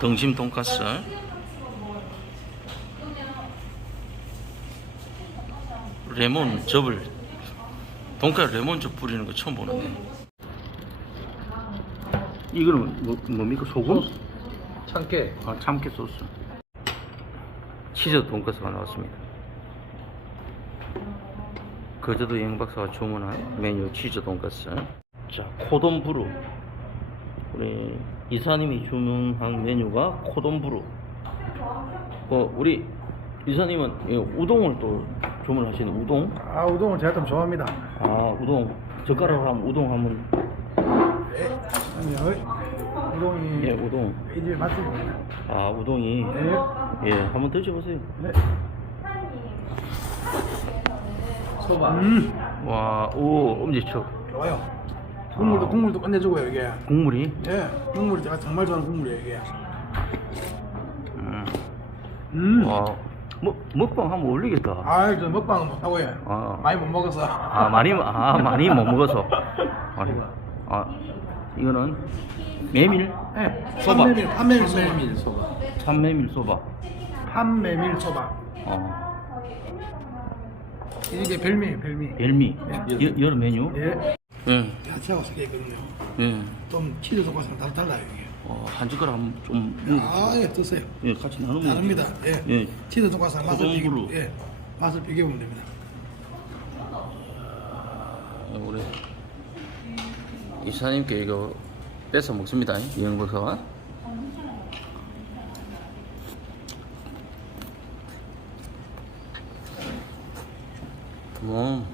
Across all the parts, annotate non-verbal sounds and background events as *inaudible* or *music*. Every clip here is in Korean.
등심 돈가스. 레몬 즙을 돈가스 레몬즙 뿌리는 거 처음 보는데. 이거는 뭐, 뭡니까 소금? 참깨. 아, 참깨 소스. 치즈 돈가스가 나왔습니다. 거제도 여행 박사가 주문한 메뉴 치즈 돈가스. 자, 코돈부루. 우리 이사님이 주문한 메뉴가 코돈부루. 어, 우리 이사님은 이 우동을 또 주문하시는 우동? 아 우동은 제가 좀 좋아합니다. 아, 우동. 젓가락으로 하면 우동 하면 아니요. 우동이 예, 우동. 이제 맛있습니다. 아, 우동이 네. 예, 한번 드셔보세요. 네. 소바. 음 와, 오, 엄지척. 좋아요. 국물도 아. 국물도 끝내주고요 이게. 국물이. 예. 국물이 제가 정말 좋아하는 국물이에요 이게. 음. 음. 와, 먹, 먹방 하면 어울리겠다. 아이 저 먹방은 못하고 요. 아. 많이 못 먹어서. 아, 많이, 아, 많이 못 먹어서. *laughs* 많이. 아, 이거는 메밀? 네. 소바. 판메밀 판메밀 소바. 참메밀 소바. 판메밀 소바. 어, 이게 별미예요 별미. 별미. 예. 여, 여러 메뉴? 예. 예. 야채하고 섞여 있거든요. 예. 좀 치즈 섞어서는 다 달라요 이게. 어, 한 젓가락 한번 좀. 먹- 아, 예, 드세요. 예, 같이 먹어. 다릅니다. 예. 예. 치즈 섞어서 맛을 비교. 예. 맛을 비교하면 됩니다. 어, 우리 이사님께 이거 뺏어 먹습니다. 박사가. 음.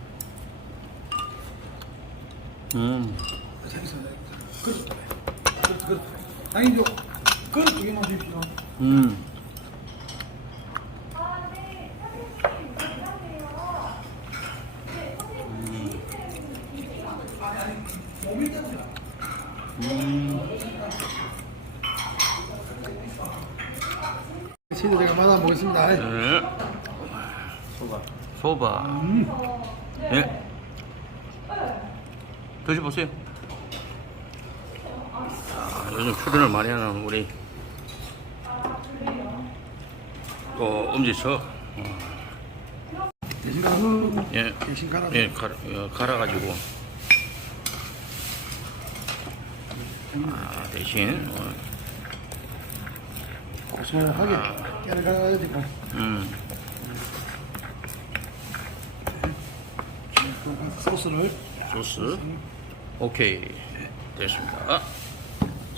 음. 자기서 그릇 두개. 음. 치즈 제가 받아 먹겠습니다. 네. 소바. 소바. 음. 예. 드셔보세요. 아, 요즘 출연을 많이 하는 우리 또 엄지척. 대신 가서 예. 대신 갈아. 예, 갈아, 어, 갈아가지고. 아, 대신, 어, 고소하게 깨를 갈아야 되니까. 음, 소스를 소스. 오케이. 됐습니다.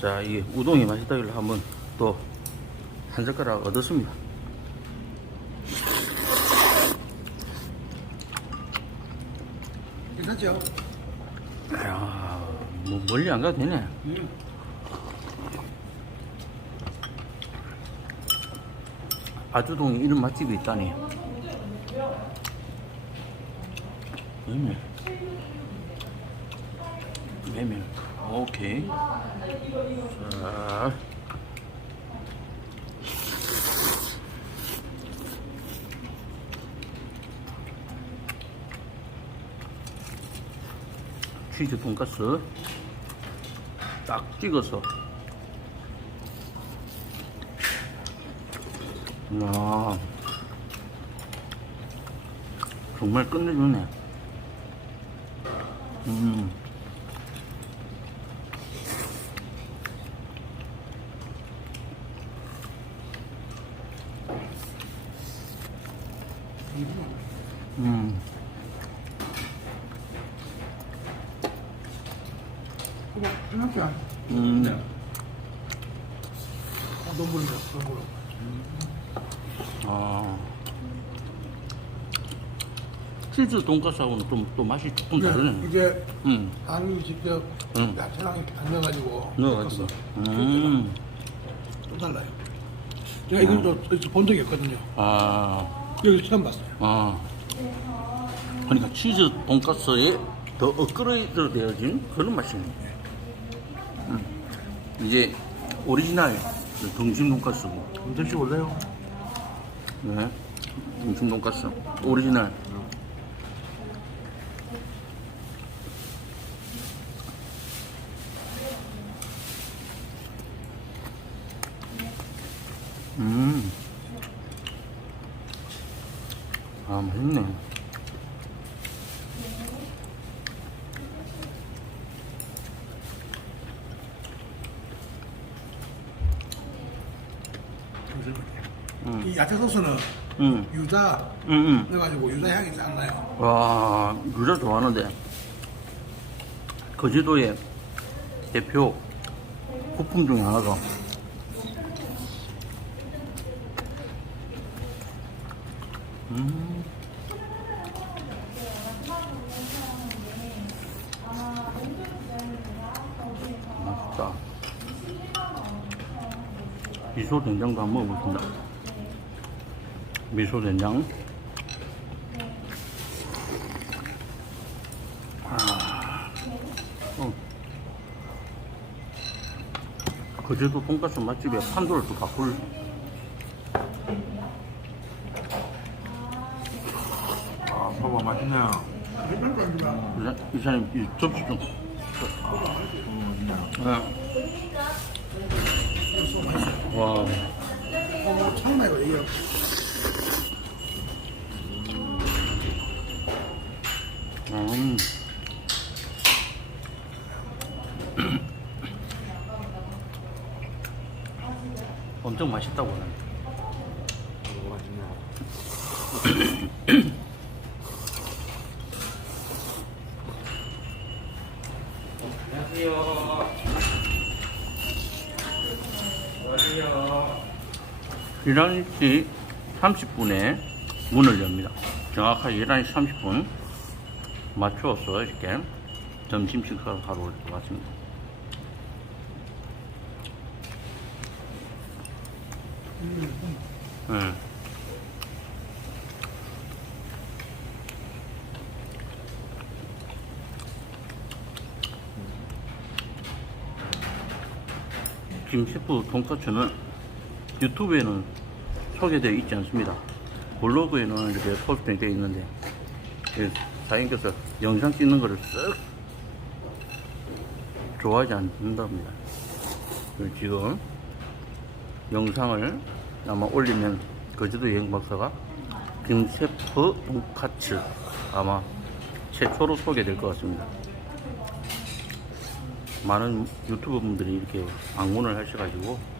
자, 이 우동이 맛있다길래 한번 또 한 젓가락 얻었습니다. 괜찮죠? 이야, 뭐 멀리 안 가도 되네. 음. 아주동에 이런 맛집이 있다니. 메밀. 메밀. 오케이. 자. 치즈 돈가스. 딱 찍어서. 와. 정말 끝내주네. 음 음. 이거 생각해. 음. 어, 너무 부른다. 너무 불어. 아. 치즈 돈가스하고는 좀 또 맛이 조금 네, 다르네. 이게 음. 당이 직접 음. 야채랑 이렇게 안 넣어가지고 음. 또 달라요. 제가 이걸 또본 적이 없거든요. 아. 여기 처음 봤어요. 아. 그러니까 치즈 돈가스에 더 업그레이드 되어진 그런 맛이네. 음. 이제 오리지널 등심 돈가스고. 한번 드셔볼래요? 네. 등심 돈가스. 오리지널. 아, 맛있네. 음. 이 야채 소스는 응, 유자 응, 응. 넣어가지고 유자 향이 싹 나요. 와, 유자 좋아하는데. 거제도의 대표 호품 중에 하나가. 음. 맛있다. 미소 된장도 한번 먹어보겠습니다. 미소 된장. 어. 거제도 돈가스 맛집에 판도를 또 바꿀 아, 소바 맛있네요. 이사- 이 접시 좀 네. 와 어, 참나요 이게. 음. *clears throat* 엄청 맛있다고 하네 너 *clears throat* *clears throat* 무 맛있네요. 안녕하세요. 안녕하세요. 11시 30분에 문을 엽니다. 정확하게 11시 30분 맞추어서 이렇게 점심 식사를 하러 왔습니다. 네. 김 셰프 돈까스는 유튜브에는 소개되어 있지 않습니다. 블로그에는 이렇게 포스팅이 되어 있는데 이 사장님께서 영상 찍는 거를 쓱 좋아하지 않는답니다. 지금 영상을 아마 올리면 거제도 여행 박사가 김 셰프 돈까스 아마 최초로 소개될 것 같습니다. 많은 유튜버 분들이 이렇게 방문을 하셔가지고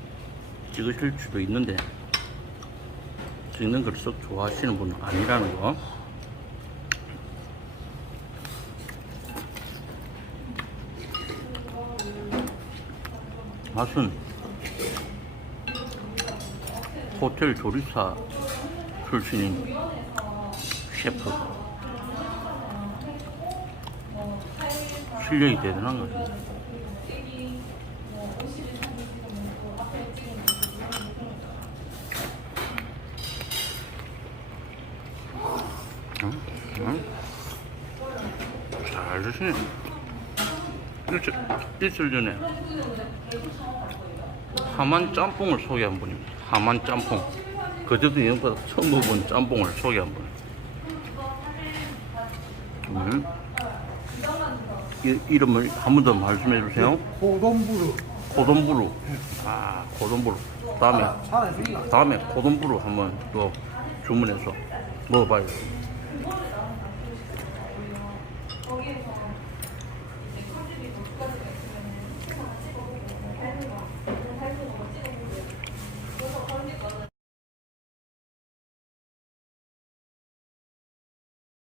찍으실 수도 있는데 찍는 걸 썩 좋아하시는 분은 아니라는 거. 맛은 호텔 조리사 출신인 셰프 실력이 대단한 거죠. 잘 드시네. 일주, 일주일 전에 하만 짬뽕을 소개한 분입니다. 하만 짬뽕. 그제도 이형보다 처음 먹어본 짬뽕을 소개한 분. 음. 이, 이름을 한 번 더 말씀해 주세요. 호돈부르. 고돈부루. 아, 고돈부루. 다음에, 살아있습니다. 다음에 고돈부루 한번 또 주문해서 먹어봐 요.